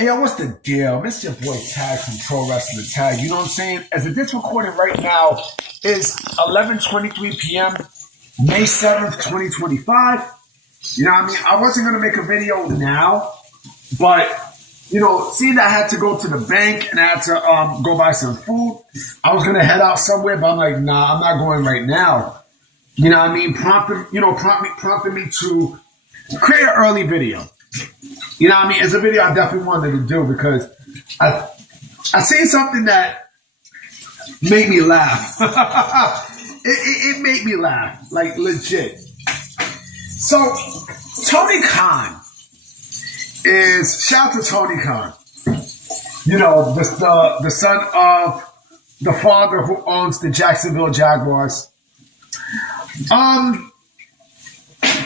Hey, yo, what's the deal? It's your boy Tag from Pro Wrestling Tag. You know what I'm saying? As of this recording right now is 11:23 p.m., May 7th, 2025. You know what I mean? I wasn't going to make a video now, but, you know, seeing that I had to go to the bank and I had to go buy some food, I was going to head out somewhere, but I'm like, nah, I'm not going right now. You know what I mean? Prompted me to create an early video. You know what I mean? It's a video I definitely wanted to do because I seen something that made me laugh. it made me laugh, like legit. So Tony Khan shout out to Tony Khan. You know, the son of the father who owns the Jacksonville Jaguars.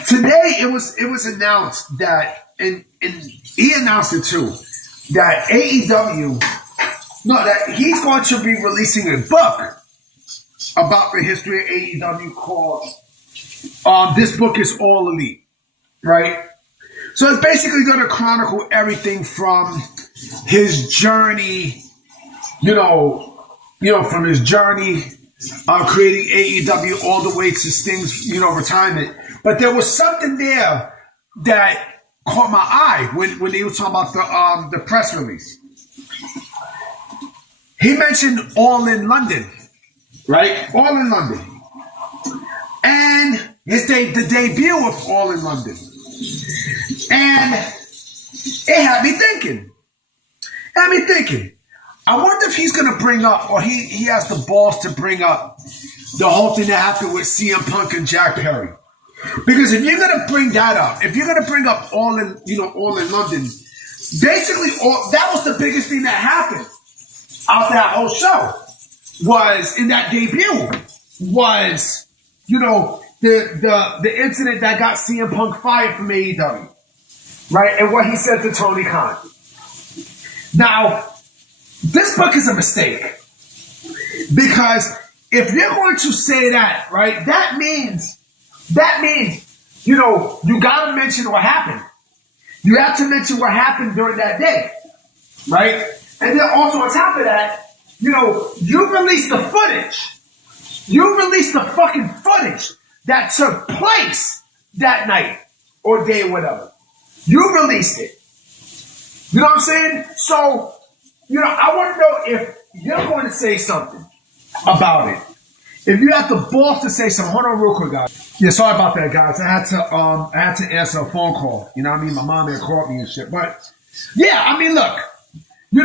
Today it was announced that, and he announced it too, that AEW, that he's going to be releasing a book about the history of AEW called This Book is All Elite, right? So it's basically going to chronicle everything from his journey, from his journey creating AEW all the way to Sting's, retirement. But there was something there that caught my eye when they were talking about the press release. He mentioned All in London, right? All in London. And the debut of All in London. And it had me thinking. I wonder if he's going to bring up, or he has the balls to bring up the whole thing that happened with CM Punk and Jack Perry. Because if you're going to bring that up, if you're going to bring up All in London, basically that was the biggest thing that happened out that whole show was in that debut was, the incident that got CM Punk fired from AEW, right? And what he said to Tony Khan. Now, this book is a mistake because if you're going to say that, right, that means, you got to mention what happened. You have to mention what happened during that day, right? And then also on top of that, you released the footage. You released the fucking footage that took place that night or day or whatever. You released it. You know what I'm saying? So, I want to know if you're going to say something about it. If you have the balls to say something, hold on real quick, guys. Yeah, sorry about that, guys. I had to answer a phone call. You know what I mean? My mom had called me and shit. But yeah, I mean, look, you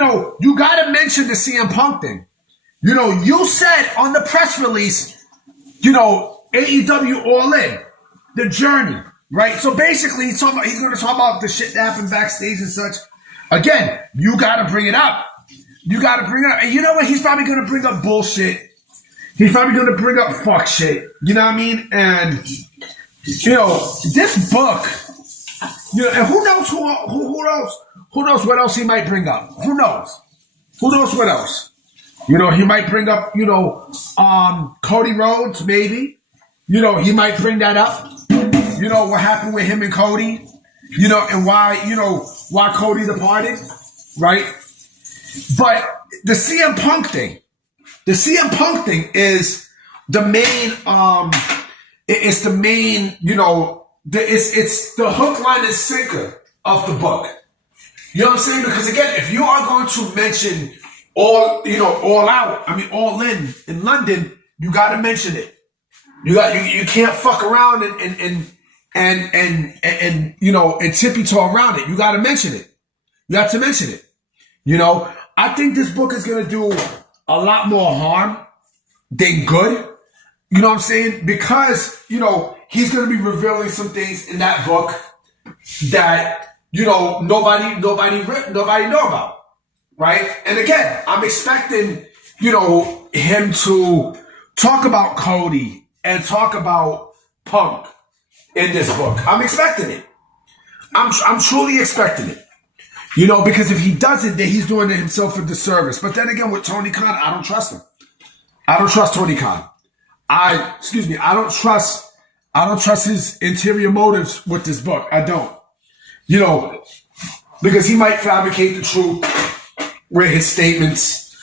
got to mention the CM Punk thing. You said on the press release, AEW All In, the journey, right? So basically, he's going to talk about the shit that happened backstage and such. Again, you got to bring it up. You got to bring it up. And you know what? He's probably going to bring up bullshit. He's probably going to bring up fuck shit. You know what I mean? And, this book, and who knows what else he might bring up? Who knows? Who knows what else? He might bring up, Cody Rhodes, maybe. He might bring that up. What happened with him and Cody, and why Cody departed, right? But the CM Punk thing is the main, it's the main, it's the hook, line, and sinker of the book. You know what I'm saying? Because again, if you are going to mention all in London, you got to mention it. You can't fuck around and tippy-toe around it. You got to mention it. You have to mention it. I think this book is going to do a lot more harm than good. You know what I'm saying? Because, he's going to be revealing some things in that book that, nobody know about. Right? And again, I'm expecting, him to talk about Cody and talk about Punk in this book. I'm expecting it. I'm truly expecting it. Because if he doesn't, then he's doing it himself a disservice. But then again, with Tony Khan, I don't trust him. I don't trust Tony Khan. I don't trust his interior motives with this book. I don't. because he might fabricate the truth with his statements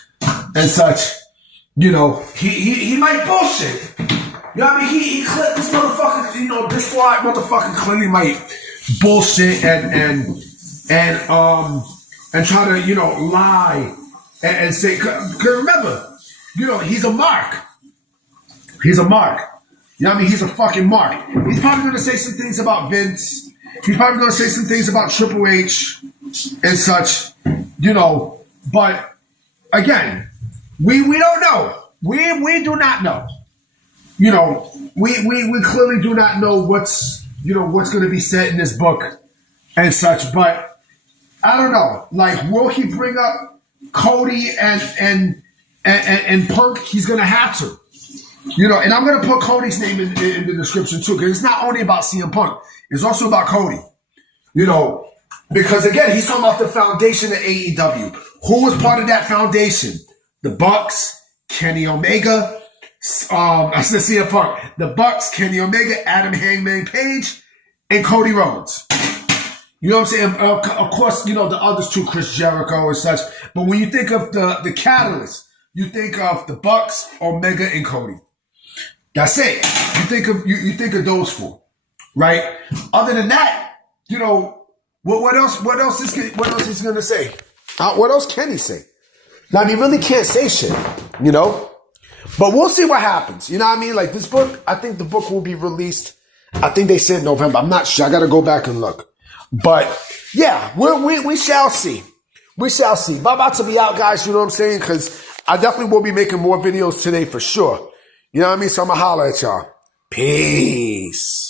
and such. You know, he might bullshit. You know what I mean? He clipped this motherfucker, you know, this fly motherfucker clearly might bullshit and try to, you know, lie and say, because remember, you know, he's a mark. He's a mark. You know what I mean? He's a fucking mark. He's probably going to say some things about Vince. He's probably going to say some things about Triple H and such, you know, but again, we don't know. We do not know. You know, we clearly do not know what's going to be said in this book and such, but I don't know. Like, will he bring up Cody and Punk? He's going to have to. You know, and I'm going to put Cody's name in the description too, because it's not only about CM Punk. It's also about Cody. You know, because again, he's talking about the foundation of AEW. Who was part of that foundation? The Bucks, Kenny Omega, I said CM Punk. The Bucks, Kenny Omega, Adam Hangman Page, and Cody Rhodes. You know what I'm saying? Of course, you know, the others too, Chris Jericho and such. But when you think of the catalyst, you think of the Bucks, Omega, and Cody. That's it. You think of those four, right? Other than that, you know, what else is he gonna say? What else can he say? Now, he really can't say shit, you know? But we'll see what happens. You know what I mean? Like, this book, I think the book will be released. I think they said November. I'm not sure. I got to go back and look. But, yeah, we shall see. We shall see. But I'm about to be out, guys. You know what I'm saying? Because I definitely will be making more videos today for sure. You know what I mean? So I'm going to holler at y'all. Peace.